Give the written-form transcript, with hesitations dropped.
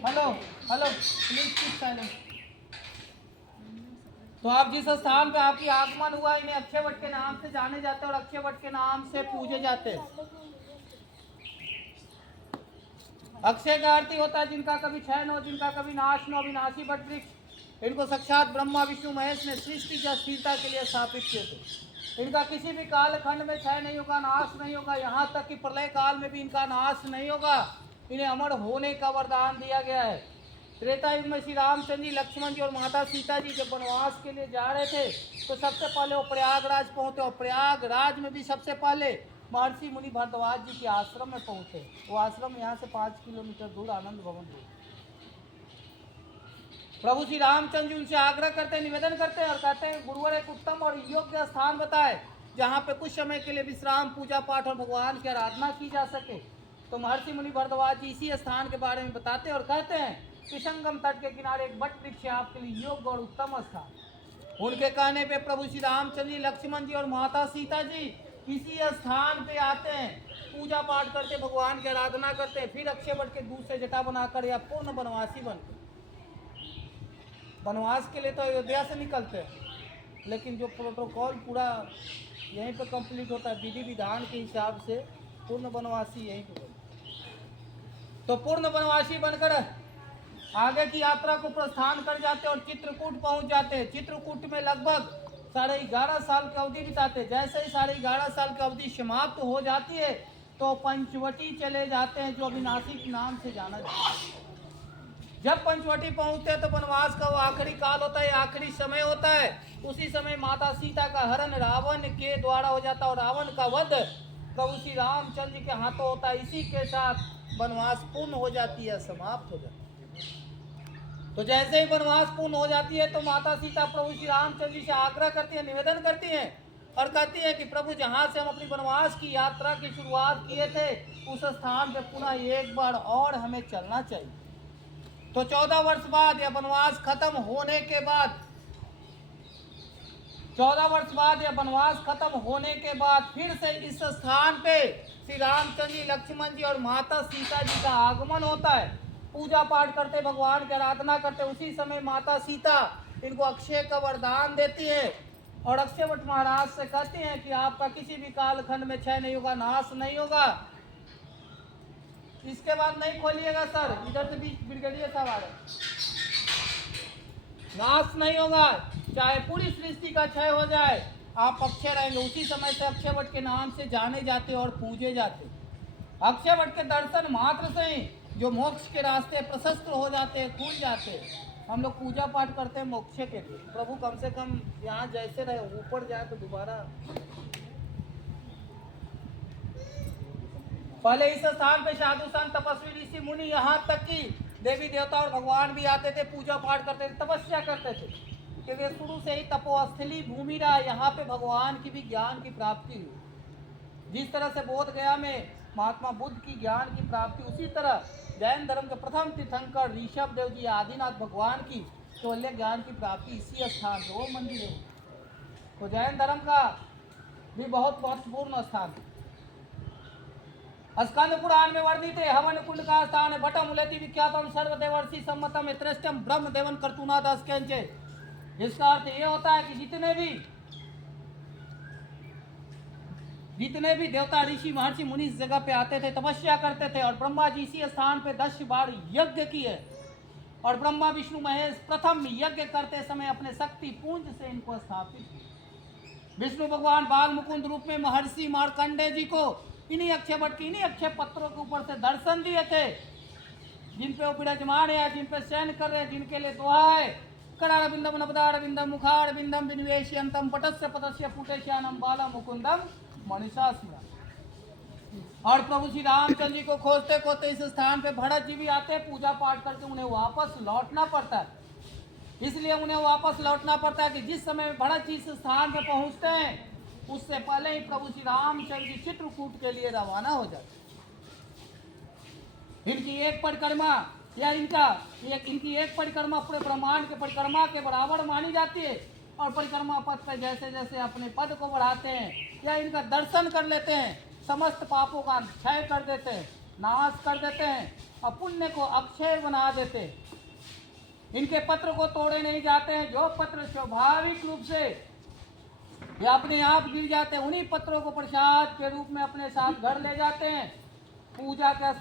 Hello hello please keep silent. तो आप जिस स्थान पे आपकी आगमन हुआ इन्हें अक्षय वट के नाम से जाने जाते हैं और अक्षय वट के नाम से पूजे जाते हैं। अक्षय का अर्थ ही होता है जिनका कभी क्षय न हो, जिनका कभी नाश न हो, विनाशी वट वृक्ष। इनको साक्षात ब्रह्मा विष्णु महेश ने सृष्टि की स्थिरता के लिए स्थापित किए थे। इनका किसी भी काल खंड में क्षय नहीं होगा, नाश नहीं होगा, यहाँ तक कि प्रलय काल में भी इनका नाश नहीं होगा। इन्हें अमर होने का वरदान दिया गया है। त्रेता युग में श्री रामचंद्र जी, लक्ष्मण जी और माता सीता जी जब वनवास के लिए जा रहे थे तो सबसे पहले वो प्रयागराज पहुंचे और प्रयागराज में भी सबसे पहले महर्षि मुनि भारद्वाज जी के आश्रम में पहुंचे। वो आश्रम यहाँ से 5 किलोमीटर दूर आनंद भवन दूर। प्रभु श्री रामचंद्र जी उनसे आग्रह करते, निवेदन करते और कहते हैं गुरुवर एक उत्तम और योग्य स्थान बताए जहाँ पे कुछ समय के लिए विश्राम, पूजा पाठ और भगवान की आराधना की जा सके। तो महर्षि मुनि भारद्वाज जी इसी स्थान के बारे में बताते और कहते हैं कि संगम तट के किनारे एक वट वृक्ष आपके लिए योग्य और उत्तम स्थान। उनके कहने पे प्रभु श्री रामचंद्र जी, लक्ष्मण जी और माता सीता जी इसी स्थान पे आते हैं, पूजा पाठ करते, भगवान की आराधना करते, फिर अक्षय वट के दूध से जटा बनाकर या पूर्ण वनवासी बनते। वनवास के लिए तो अयोध्या से निकलते हैं, लेकिन जो प्रोटोकॉल पूरा यहीं पे कंप्लीट होता है विधि विधान के हिसाब से, पूर्ण वनवासी यहीं पे बनते। तो पूर्ण वनवासी बनकर आगे की यात्रा को प्रस्थान कर जाते और चित्रकूट पहुंच जाते। चित्रकूट में लगभग 11.5 साल की अवधि बिताते। जैसे ही 11.5 साल की अवधि समाप्त हो जाती है तो पंचवटी चले जाते हैं, जो अविनाशी के नाम से जाना जाता है। जब पंचवटी पहुंचते हैं तो वनवास का वो आखिरी काल होता है, आखिरी समय होता है। उसी समय माता सीता का हरण रावण के द्वारा हो जाता है और रावण का वध प्रभु श्री रामचंद्र जी के हाथों होता है। इसी के साथ वनवास पूर्ण हो जाती है, समाप्त हो जाती है। तो जैसे ही वनवास पूर्ण हो जाती है तो माता सीता प्रभु श्री रामचंद्र जी से आग्रह करती है, निवेदन करती है और कहती है कि प्रभु जहाँ से हम अपनी वनवास की यात्रा की शुरुआत किए थे उस स्थान पे पुनः एक बार और हमें चलना चाहिए। तो 14 वर्ष बाद या वनवास खत्म होने के बाद 14 वर्ष बाद या वनवास खत्म होने के बाद फिर से इस स्थान पे श्री रामचंद्र जी, लक्ष्मण जी और माता सीता जी का आगमन होता है। पूजा पाठ करते, भगवान की आराधना करते। उसी समय माता सीता इनको अक्षय का वरदान देती है और अक्षय वट महाराज से कहती हैं कि आपका किसी भी कालखंड में क्षय नहीं होगा, नाश नहीं होगा। इसके बाद नहीं खोलिएगा सर, इधर से भी ब्रिगेडियर साहब आ रहे। नाश नहीं होगा, चाहे पूरी सृष्टि का क्षय हो जाए, आप अक्षय रहेंगे। उसी समय से अक्षय वट के नाम से जाने जाते और पूजे जाते। अक्षय वट के दर्शन मात्र से ही जो मोक्ष के रास्ते प्रशस्त हो जाते हैं, खुल जाते हैं। हम लोग पूजा पाठ करते हैं मोक्ष के लिए। प्रभु कम से कम यहाँ जैसे रहे ऊपर जाए तो दोबारा। पहले इस स्थान पे साधु संत, तपस्वी, ऋषि मुनि, यहाँ तक कि देवी देवता और भगवान भी आते थे, पूजा पाठ करते थे, तपस्या करते थे, क्योंकि शुरू से ही तपोस्थली भूमि रहा। यहाँ पे भगवान की भी ज्ञान की प्राप्ति हुई। जिस तरह से बोध गया में महात्मा बुद्ध की ज्ञान की प्राप्ति, उसी तरह जैन धर्म के प्रथम तीर्थंकर ऋषभ देव जी, आदिनाथ भगवान की केवल्य ज्ञान की प्राप्ति इसी स्थान पे, वो मंदिर है। तो जैन धर्म का भी बहुत महत्वपूर्ण स्थान है। स्कंद पुराण में वर्णित है हवन कुंड का स्थान है। भटम उलति विख्यातम सर्वदेवर्षि सम्मतम त्रेष्टम ब्रह्म देवन कर्तुना दास केंचे। इसका अर्थ ये होता है कि जितने भी देवता, ऋषि, महर्षि, मुनि इस जगह पे आते थे, तपस्या करते थे और ब्रह्मा जी इसी स्थान पे 10 बार यज्ञ किए। और ब्रह्मा विष्णु महेश प्रथम यज्ञ करते समय अपने शक्ति पुंज से इनको स्थापित किया। विष्णु भगवान बाल मुकुंद रूप में महर्षि मार्कंडेय जी को इन्हीं अक्षय वट की, इन्हीं अक्षय पत्रों के ऊपर से दर्शन दिए थे, जिन पे वो विराजमान है, जिन पे शयन कर रहे हैं, जिनके लिए दुआ है। करारविंदम नवदारविंदम मुखारविंदम विनिवेशयंतम पटस्य पटस्य पुटेश्यानम बाला मुकुंदम मनीषासुरा। और प्रभु श्री रामचंद्र जी को खोजते खोजते इस स्थान पे भरत जी भी आते, पूजा पाठ करके उन्हें वापस लौटना पड़ता है। इसलिए उन्हें वापस लौटना पड़ता है कि जिस समय भरत जी इस स्थान पे पहुंचते हैं उससे पहले ही प्रभु श्री रामचंद्र जी चित्रकूट के लिए रवाना हो जाते। इनकी एक परिक्रमा या इनकी एक परिक्रमा पूरे ब्रह्मांड के परिक्रमा के बराबर मानी जाती है। और परिक्रमा पथ पर जैसे जैसे अपने पद को बढ़ाते हैं या इनका दर्शन कर लेते हैं, समस्त पापों का क्षय कर देते हैं। नाश कर देते हैं और पुण्य को अक्षय बना देते हैं। इनके पत्र को तोड़े नहीं जाते हैं। जो पत्र स्वाभाविक रूप से ये अपने आप गिर जाते हैं, उन्हीं पत्रों को प्रसाद के रूप में अपने साथ घर ले जाते हैं। पूजा के